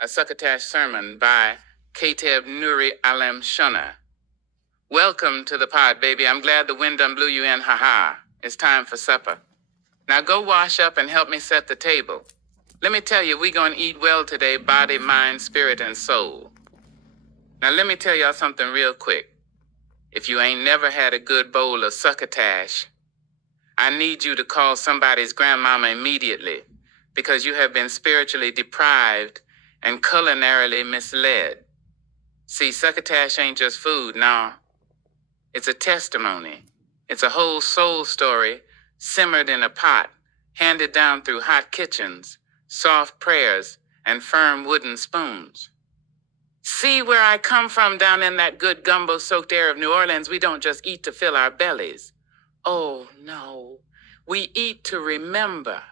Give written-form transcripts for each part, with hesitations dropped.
A Succotash Sermon by Kateb Nuri Alem Shuna. Welcome to the pod, baby. I'm glad the wind done blew you in. Ha. It's time for supper. Now go wash up and help me set the table. Let me tell you, we gonna eat well today, body, mind, spirit, and soul. Now let me tell y'all something real quick. If you ain't never had a good bowl of succotash, I need you to call somebody's grandmama immediately because you have been spiritually deprived and culinarily misled. See, succotash ain't just food, no. It's a testimony. It's a whole soul story simmered in a pot, handed down through hot kitchens, soft prayers, and firm wooden spoons. See, where I come from down in that good gumbo-soaked air of New Orleans, we don't just eat to fill our bellies. Oh, no. We eat to remember,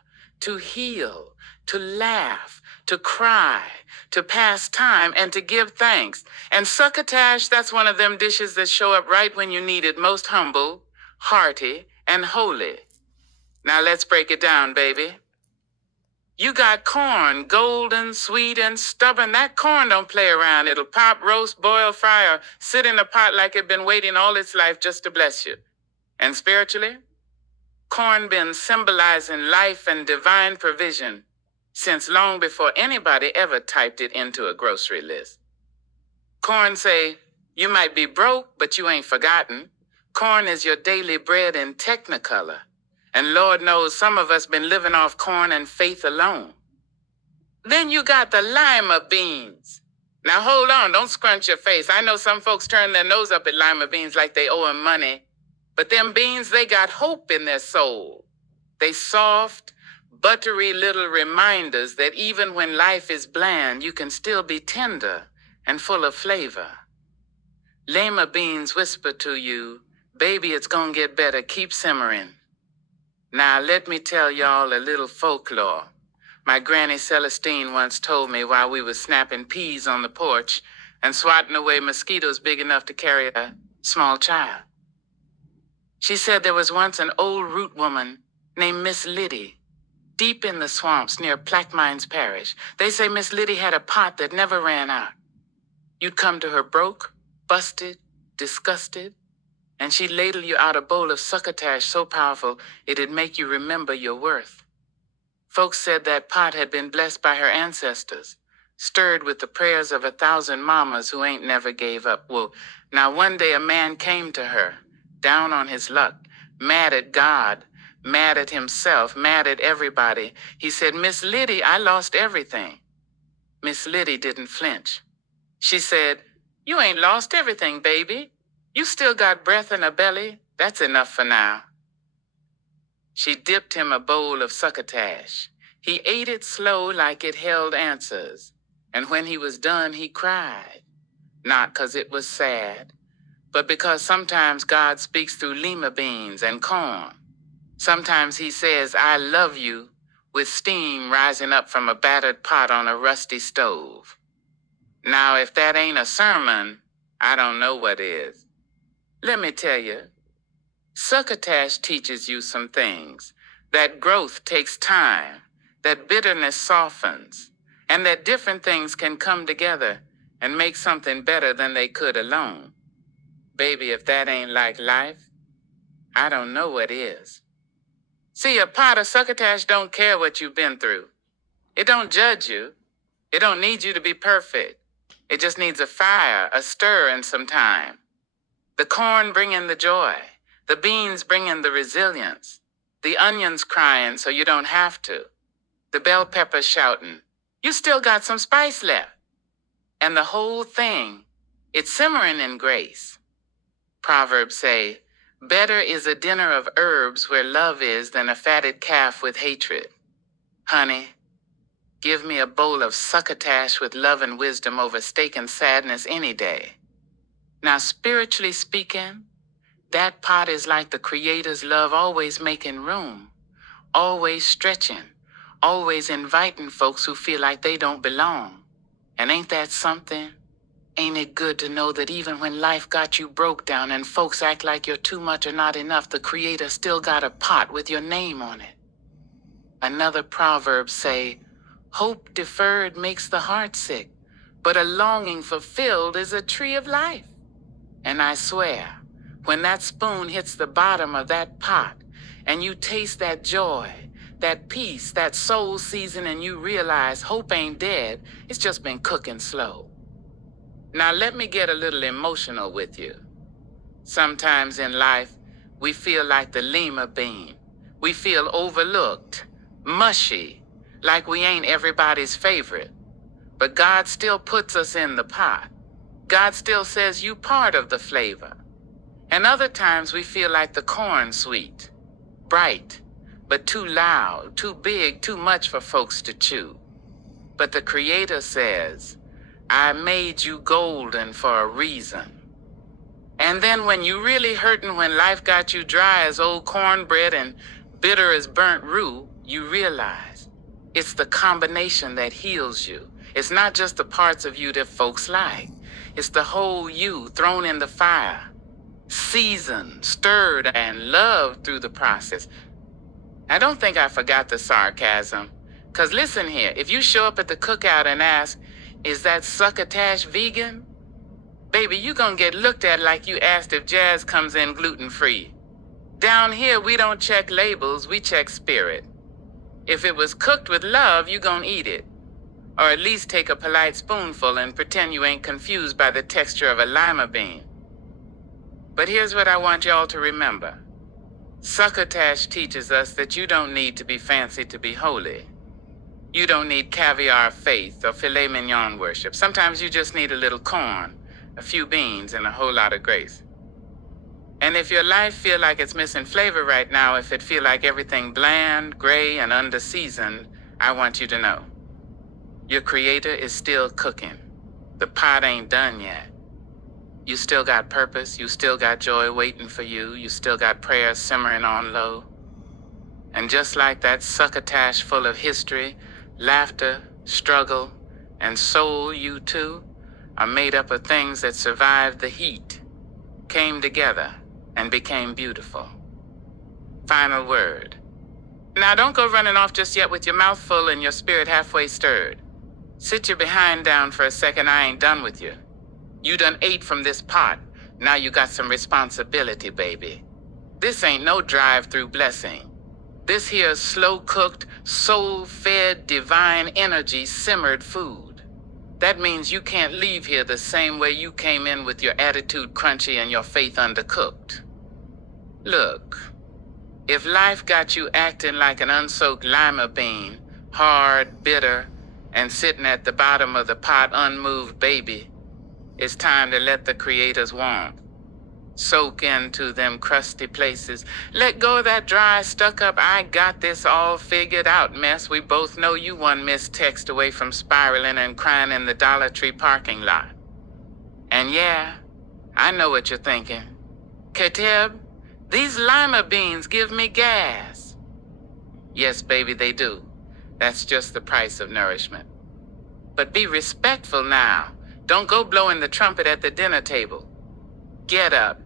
to heal, to laugh, to cry, to pass time, and to give thanks. And succotash, that's one of them dishes that show up right when you need it, most humble, hearty, and holy. Now let's break it down, baby. You got corn, golden, sweet, and stubborn. That corn don't play around. It'll pop, roast, boil, fry, or sit in a pot like it been waiting all its life just to bless you. And spiritually, corn been symbolizing life and divine provision since long before anybody ever typed it into a grocery list. Corn say, you might be broke, but you ain't forgotten. Corn is your daily bread in technicolor. And Lord knows some of us been living off corn and faith alone. Then you got the lima beans. Now hold on, don't scrunch your face. I know some folks turn their nose up at lima beans like they owe them money. But them beans, they got hope in their soul. They soft, buttery little reminders that even when life is bland, you can still be tender and full of flavor. Lima beans whisper to you, baby, it's gonna get better, keep simmering. Now, let me tell y'all a little folklore. My Granny Celestine once told me while we were snapping peas on the porch and swatting away mosquitoes big enough to carry a small child. She said there was once an old root woman named Miss Liddy, deep in the swamps near Plaquemines Parish. They say Miss Liddy had a pot that never ran out. You'd come to her broke, busted, disgusted, and she'd ladle you out a bowl of succotash so powerful it'd make you remember your worth. Folks said that pot had been blessed by her ancestors, stirred with the prayers of 1,000 mamas who ain't never gave up. Well, now one day a man came to her, down on his luck, mad at God, mad at himself, mad at everybody. He said, Miss Liddy, I lost everything. Miss Liddy didn't flinch. She said, you ain't lost everything, baby. You still got breath in a belly. That's enough for now. She dipped him a bowl of succotash. He ate it slow like it held answers. And when he was done, he cried. Not 'cause it was sad, but because sometimes God speaks through lima beans and corn. Sometimes he says, I love you, with steam rising up from a battered pot on a rusty stove. Now, if that ain't a sermon, I don't know what is. Let me tell you, succotash teaches you some things. That growth takes time, that bitterness softens, and that different things can come together and make something better than they could alone. Baby, if that ain't like life, I don't know what is. See, a pot of succotash don't care what you've been through. It don't judge you. It don't need you to be perfect. It just needs a fire, a stir, and some time. The corn bringing the joy, the beans bringing the resilience, the onions crying so you don't have to, the bell peppers shouting, you still got some spice left. And the whole thing, it's simmering in grace. Proverbs say, better is a dinner of herbs where love is than a fatted calf with hatred. Honey, give me a bowl of succotash with love and wisdom over steak and sadness any day. Now, spiritually speaking, that pot is like the Creator's love always making room, always stretching, always inviting folks who feel like they don't belong. And ain't that something? Ain't it good to know that even when life got you broke down and folks act like you're too much or not enough, the Creator still got a pot with your name on it? Another proverb say, Hope deferred makes the heart sick, but a longing fulfilled is a tree of life. And I swear, when that spoon hits the bottom of that pot and you taste that joy, that peace, that soul season, and you realize hope ain't dead, it's just been cooking slow. Now let me get a little emotional with you. Sometimes in life, we feel like the lima bean. We feel overlooked, mushy, like we ain't everybody's favorite. But God still puts us in the pot. God still says you part of the flavor. And other times we feel like the corn sweet, bright, but too loud, too big, too much for folks to chew. But the Creator says, I made you golden for a reason. And then when you really hurtin', when life got you dry as old cornbread and bitter as burnt rue, you realize it's the combination that heals you. It's not just the parts of you that folks like. It's the whole you thrown in the fire, seasoned, stirred, and loved through the process. I don't think I forgot the sarcasm. 'Cause listen here, if you show up at the cookout and ask, is that succotash vegan? Baby, you gonna get looked at like you asked if jazz comes in gluten-free. Down here, we don't check labels, we check spirit. If it was cooked with love, you gonna eat it. Or at least take a polite spoonful and pretend you ain't confused by the texture of a lima bean. But here's what I want y'all to remember. Succotash teaches us that you don't need to be fancy to be holy. You don't need caviar faith or filet mignon worship. Sometimes you just need a little corn, a few beans, and a whole lot of grace. And if your life feel like it's missing flavor right now, if it feel like everything bland, gray, and under-seasoned, I want you to know, your Creator is still cooking. The pot ain't done yet. You still got purpose, you still got joy waiting for you, you still got prayers simmering on low. And just like that succotash full of history, laughter, struggle, and soul, you too are made up of things that survived the heat, came together, and became beautiful. Final word. Now don't go running off just yet with your mouth full and your spirit halfway stirred. Sit your behind down for a second, I ain't done with you. You done ate from this pot, now you got some responsibility, baby. This ain't no drive-through blessing. This here's slow-cooked, soul-fed, divine energy simmered food. That means you can't leave here the same way you came in with your attitude crunchy and your faith undercooked. Look, if life got you acting like an unsoaked lima bean, hard, bitter, and sitting at the bottom of the pot unmoved, baby, it's time to let the Creator's warmth soak into them crusty places. Let go of that dry, stuck-up, I got this all figured out mess. We both know you one missed text away from spiraling and crying in the Dollar Tree parking lot. And yeah, I know what you're thinking. Keteb, these lima beans give me gas. Yes, baby, they do. That's just the price of nourishment. But be respectful now. Don't go blowing the trumpet at the dinner table. Get up.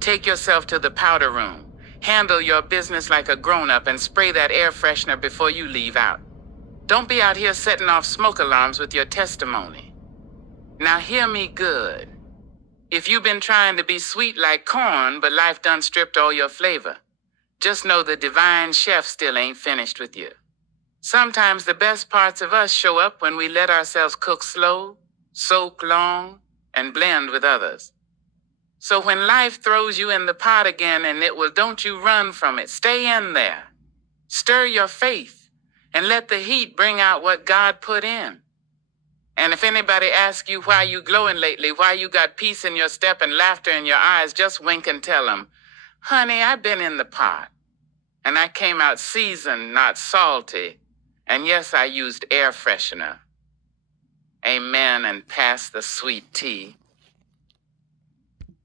Take yourself to the powder room. Handle your business like a grown-up and spray that air freshener before you leave out. Don't be out here setting off smoke alarms with your testimony. Now hear me good. If you've been trying to be sweet like corn, but life done stripped all your flavor, just know the divine chef still ain't finished with you. Sometimes the best parts of us show up when we let ourselves cook slow, soak long, and blend with others. So when life throws you in the pot again and don't you run from it. Stay in there. Stir your faith and let the heat bring out what God put in. And if anybody asks you why you glowing lately, why you got peace in your step and laughter in your eyes, just wink and tell them, honey, I've been in the pot. And I came out seasoned, not salty. And yes, I used air freshener. Amen, and pass the sweet tea.